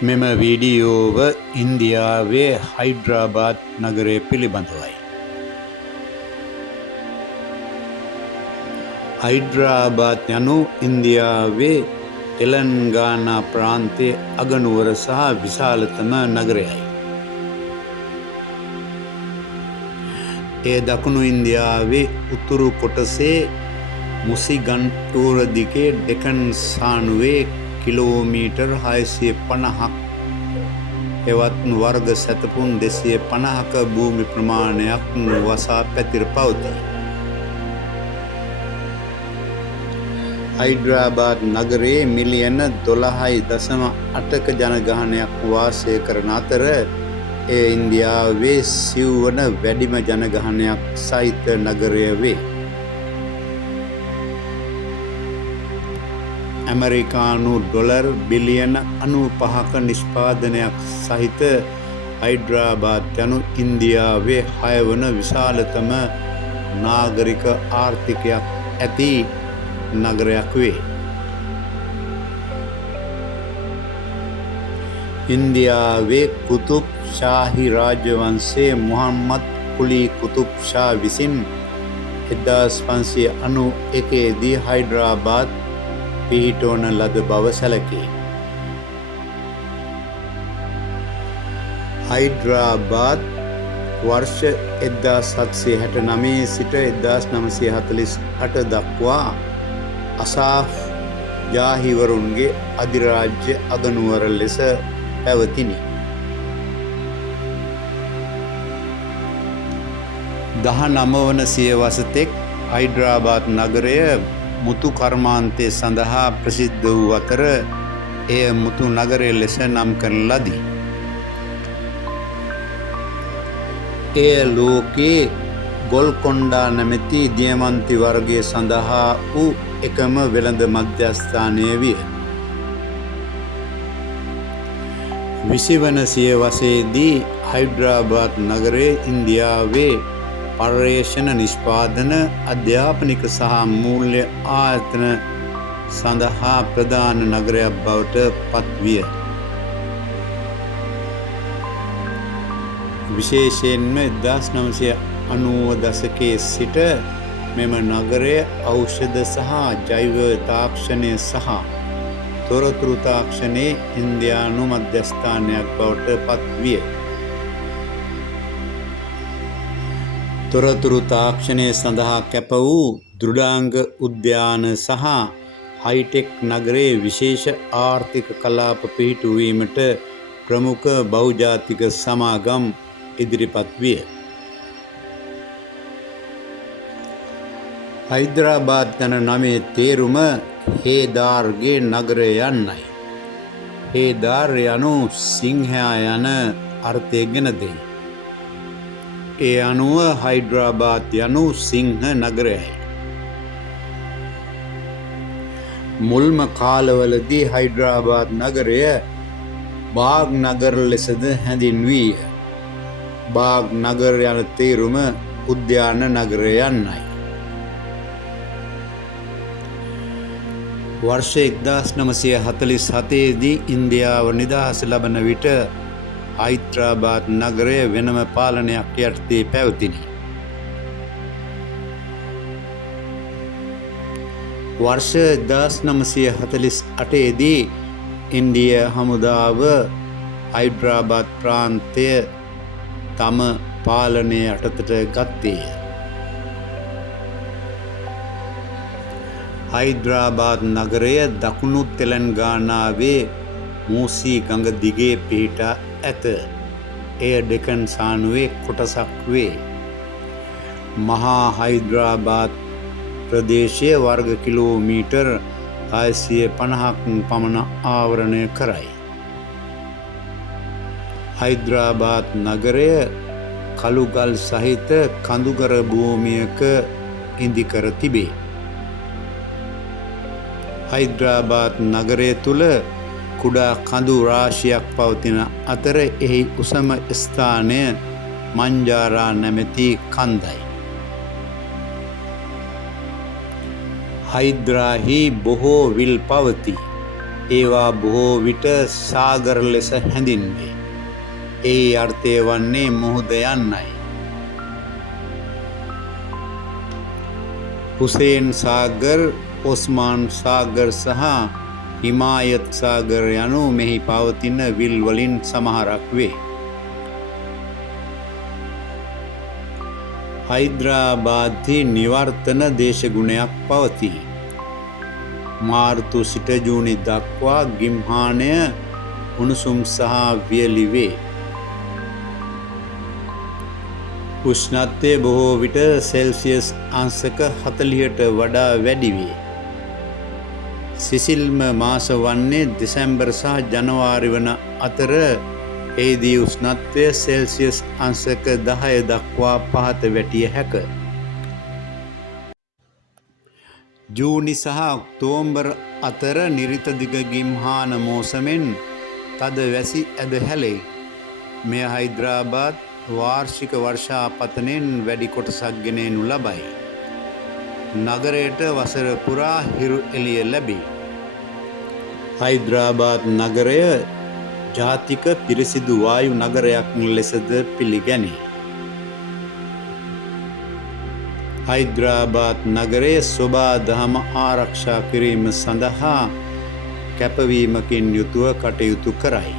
මෙම වීඩියෝව ඉන්දියාවේ හයිඩ්‍රාබාද් නගරය පිළිබඳවයි. හයිඩ්‍රාබාද් යනු ඉන්දියාවේ තෙලංගානා ප්‍රාන්තයේ අගනුවර සහ විශාලතම නගරයයි. එය දකුණු ඉන්දියාවේ උතුරු කොටසේ මුසිගන්ටුර දිගේ ඩෙකන් සානුවේ කිලෝමීටර් 650ක් එවත් වර්ග සැතපුම් 250ක භූමි ප්‍රමාණයක් වසා පැතිර පවතී. හයිඩ්‍රාබාද් නගරයේ මිලියන 12.8ක ජනගහනයක් වාසය කරන අතර එය ඉන්දියාවේ සිව්වන වැඩිම ජනගහනයක් සහිත නගරය වේ. ඇමරිකානු ඩොලර් බිලියන 95ක නිෂ්පාදනයක් සහිත හයිඩ්‍රාබාද් යනු ඉන්දියාවේ 6 වන විශාලතම නාගරික ආර්ථිකයක් ඇති නගරයක් වේ. ඉන්දියාවේ කුතුබ් ශාහි රාජවංශයේ මුහම්මද් කුලී කුතුබ් ෂා විසින් 1591 දී හයිඩ්‍රාබාද් පිහිටවන ලද බව සැලකේ. හයිඩ්‍රාබාද් වර්ෂ 1769 සිට 1948 දක්වා අසාෆ් ජාහිවරුන්ගේ අධිරාජ්‍ය අගනුවර ලෙස පැවතිණි. 19 වන සියවස තෙක් හයිඩ්‍රාබාද් නගරය මුතු කර්මාන්තය සඳහා ප්‍රසිද්ධ වූ අතර එය මුතු නගරය ලෙස නම් කරන ලදී. එය ලෝකයේ ගොල්කොණ්ඩා නැමැති දියමන්ති වර්ගය සඳහා වූ එකම වෙළඳ මධ්‍යස්ථානය විය. 20 වන සියවසේදී හයිඩ්‍රාබාද් නගරය ඉන්දියාවේ පර්යේෂණ නිෂ්පාදන අධ්‍යාපනික සහ මූල්‍ය ආයතන සඳහා ප්‍රධාන නගරයක් බවට පත්විය. විශේෂයෙන්ම 1990 දශකයේ සිට මෙම නගරය ඖෂධ සහ ජෛව තාක්ෂණය සහ තොරතුරු තාක්ෂණයේ ඉන්දියානු මධ්‍යස්ථානයක් බවට පත්විය. තොරතුරු තාක්ෂණය සඳහා කැප වූ දෘඩාංග උද්‍යාන සහ හයිටෙක් නගරයේ විශේෂ ආර්ථික කලාප පිහිටුවීමට ප්‍රමුඛ බහුජාතික සමාගම් ඉදිරිපත් විය. හයිඩ්‍රාබාද් යන නමේ තේරුම හේදාර්ගේ නගරය යන්නයි. හේදාර් යනු සිංහයා යන අර්ථය ගෙන දෙයි. ඒ අනුව හයිඩ්‍රාබාද් යනු සිංහ නගරයයි. මුල්ම කාලවලදී හයිඩ්‍රාබාද් නගරය බාග් නගර ලෙසද හැඳින්වීය. බාග් නගර යන තේරුම උද්‍යාන නගරය යන්නයි. වර්ෂ 1947 දී ඉන්දියාව නිදහස ලබන විට හයිඩ්‍රාබාද් නගරය වෙනම පාලනයක් යටතේ පැවතිණි. වර්ෂ 1948 දී ඉන්දිය හමුදාව හයිඩ්‍රාබාද් ප්‍රාන්තය තම පාලනය යටතට ගත්තේය. හයිඩ්‍රාබාද් නගරය දකුණු තෙලංගානාවේ මූසී ගඟ දිගේ පිහිටා ඇත. එය ඩෙකන් සානුවේ කොටසක් වේ. මහා හයිඩ්‍රාබාද් ප්‍රදේශය වර්ග කිලෝමීටර් 650ක් පමණ ආවරණය කරයි. හයිඩ්‍රාබාද් නගරය කළුගල් සහිත කඳුකර භූමියක ඉදිකර තිබේ. හයිඩ්‍රාබාද් නගරය තුළ කුඩා කඳු රාශියක් පවතින අතර එහි උසම ස්ථානය මංජාරා නැමැති කන්දයි. හයිඩ්‍රාහි බොහෝ විල් පවතී. ඒවා බොහෝ විට සාගර ලෙස හැඳින්වේ. ඒ අර්ථය වන්නේ මුහුද යන්නයි. හුසේන් සාගර්, ඔස්මාන් සාගර් සහ හිමායත් සාගර් යනු මෙහි පවතින විල් වලින් සමහරක් වේ. හයිද්‍රාබාද්හි නිවර්තන දේශගුණයක් පවතී. මාර්තු සිට ජූනි දක්වා ගිම්හානය උණුසුම් සහ වියලි වේ. උෂ්ණත්වය බොහෝ විට සෙල්සියස් අංශක 40ට වඩා වැඩි වේ. සිසිල්ම මාස වන්නේ දෙසැම්බර් සහ ජනවාරි වන අතර එහිදී උෂ්ණත්වය සෙල්සියස් අංශක 10 දක්වා පහත වැටිය හැක. ජූනි සහ ඔක්තෝබර් අතර නිරිත දිග ගිම්හාන මෝසමෙන් තද වැසි ඇද හැලේ. මෙය හයිද්‍රාබාද් වාර්ෂික වර්ෂාපතනෙන් වැඩි කොටසක් ගෙනෙනු ලබයි. නගරයට වසර පුරා හිරු එළිය ලැබේ. හයිද්‍රාබාද් නගරය ජාතික පිරිසිදු වායු නගරයක් ලෙසද පිළිගැනේ. හයිද්‍රාබාද් නගරයේ සොබා දහම ආරක්ෂා කිරීම සඳහා කැපවීමකින් යුතුව කටයුතු කරයි.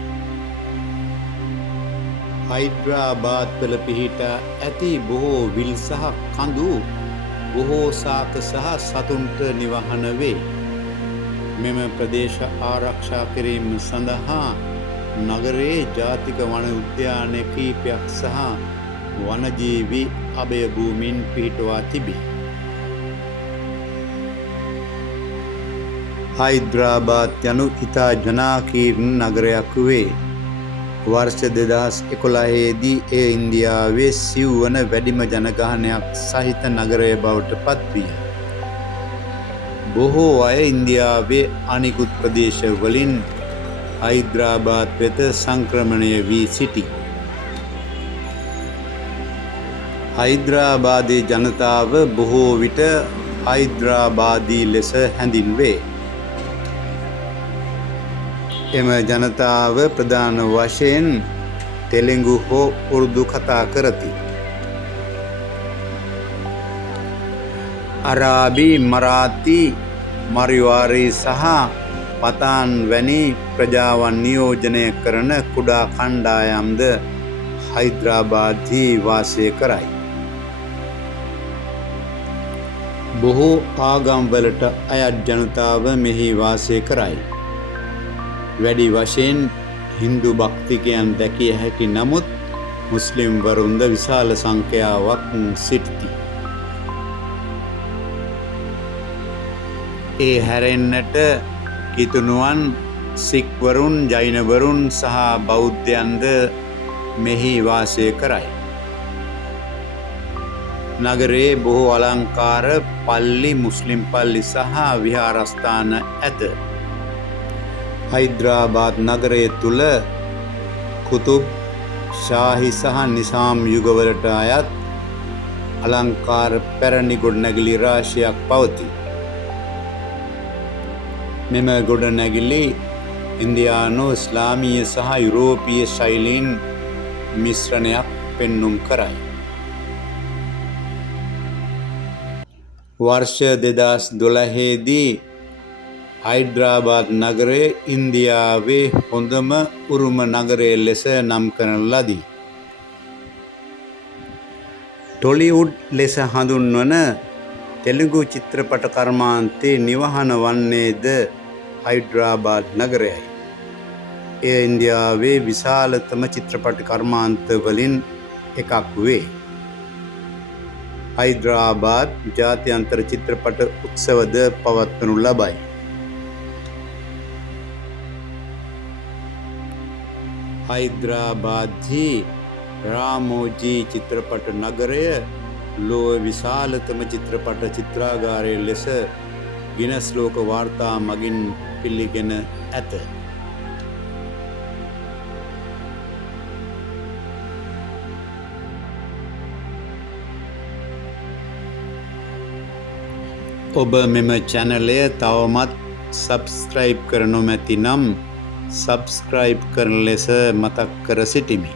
හයිද්‍රාබාද් වල පිහිටා ඇති බොහෝ විල් සහ කඳු බොහෝ සාක සහ සතුන්ට නිවහන වේ. මෙම ප්‍රදේශ ආරක්ෂා කිරීම සඳහා නගරයේ ජාතික වන උද්‍යාන කීපයක් සහ වනජීවි අභය භූමීන් පිහිටුවා තිබේ. හයිද්‍රාබාද් යනු ඉතා ජනාකීර්ණ නගරයක් වේ. වර්ෂ 2011 දී එය ඉන්දියාවේ සිව්වන වැඩිම ජනගහනයක් සහිත නගරය බවට පත්විය. බොහෝ අය ඉන්දියාවේ අනිකුත් ප්‍රදේශ වලින් හයිද්‍රාබාද් වෙත සංක්‍රමණය වී සිටි. හයිද්‍රාබාදේ ජනතාව බොහෝ විට හයිද්‍රාබාදී ලෙස හැඳින්වේ. එම ජනතාව ප්‍රධාන වශයෙන් තෙලුගු හෝ උර්දු කතා කරති. අරාබි, මරාති, මරිවාරි සහ පතාන් වැනි ප්‍රජාවන් නියෝජනය කරන කුඩා කණ්ඩායම්ද හයිද්‍රාබාද්හි වාසය කරයි. බොහෝ ආගම්වලට අයත් ජනතාව මෙහි වාසය කරයි. වැඩි වශයෙන් හින්දු භක්තිකයන් දැකිය හැකි නමුත් මුස්ලිම් වරුන්ද විශාල සංඛ්‍යාවක් සිටිති. ඒ හැරෙන්නට කිතුනුවන්, සික්වරුන්, ජෛනවරුන් සහ බෞද්ධයන්ද මෙහි වාසය කරයි. නගරයේ බොහෝ අලංකාර පල්ලි, මුස්ලිම් පල්ලි සහ විහාරස්ථාන ඇත. හයිද්‍රාබාද් නගරය තුළ කුතුබ්, ශාහි සහ නිසාම් යුගවලට අයත් අලංකාර පැරණි ගොඩනැගිලි රාශියක් පවතී. මෙම ගොඩනැගිලි ඉන්දියානු, ඉස්ලාමීය සහ යුරෝපීය ශෛලීන් මිශ්‍රණයක් පෙන්නුම් කරයි. වර්ෂ 2012 දී හයිද්‍රාබාද් නගරය ඉන්දියාවේ හොඳම උරුම නගරය ලෙස නම් කරන ලදී. ටොලිවුඩ් ලෙස හඳුන්වන තෙලුගු චිත්‍රපට කර්මාන්තයේ නිවහන වන්නේද හයිද්‍රාබාද් නගරයයි. එය ඉන්දියාවේ විශාලතම චිත්‍රපට කර්මාන්ත වලින් එකක් වේ. හයිද්‍රාබාද් ජාත්‍යන්තර චිත්‍රපට උත්සවද පවත්වනු ලබයි. හයිද්‍රාබාද්හි රාමෝජී චිත්‍රපට නගරය ලොව විශාලතම චිත්‍රපට චිත්‍රාගාරය ලෙස ගිනස් ලෝක වාර්තා මගින් පිළිගෙන ඇත. ඔබ මෙම චැනලය තවමත් සබස්ක්‍රයිබ් කර නොමැති නම් සබස්ක්‍රයිබ් කරන ලෙස මතක් කර සිටිමි.